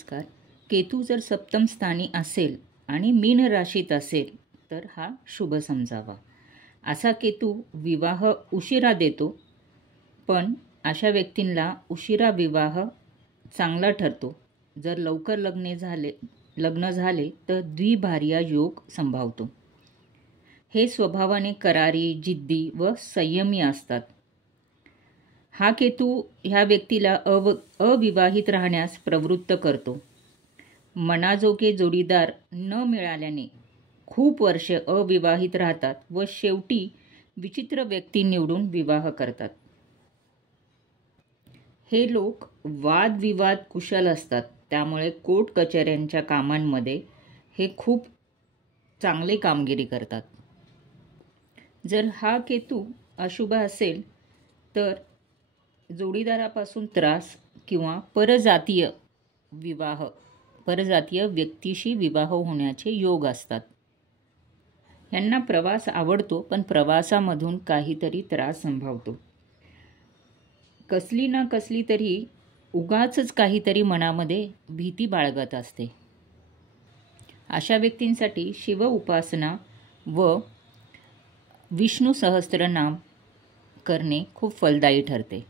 नमस्कार. केतू जर सप्तम स्थानी असेल आणि मीन राशीत असेल तर हा शुभ समजावा. असा केतू विवाह उशिरा देतो, पण अशा व्यक्तींना उशिरा विवाह चांगला ठरतो. जर लवकर लग्न झाले तर द्विभार्या योग संभावतो. हे स्वभावाने करारी, जिद्दी व संयमी असतात. हा केतू ह्या व्यक्तीला अविवाहित राहण्यास प्रवृत्त करतो. मनाजोगे जोडीदार न मिळाल्याने खूप वर्ष अविवाहित राहतात व शेवटी विचित्र व्यक्ती निवडून विवाह करतात. हे लोक वादविवाद कुशल असतात, त्यामुळे कोर्ट कचेऱ्यांच्या कामांमध्ये हे खूप चांगले कामगिरी करतात. जर हा केतू अशुभ असेल तर जोडीदारापासून त्रास किंवा परजातीय व्यक्तीशी विवाह होण्याचे योग असतात. यांना प्रवास आवडतो, पण प्रवासामधून काहीतरी त्रास संभवतो. कसली ना कसली तरी उगाचच काहीतरी मनामध्ये भीती बाळगत असते. अशा व्यक्तींसाठी शिव उपासना व विष्णू सहस्त्रनाम करणे खूप फलदायी ठरते.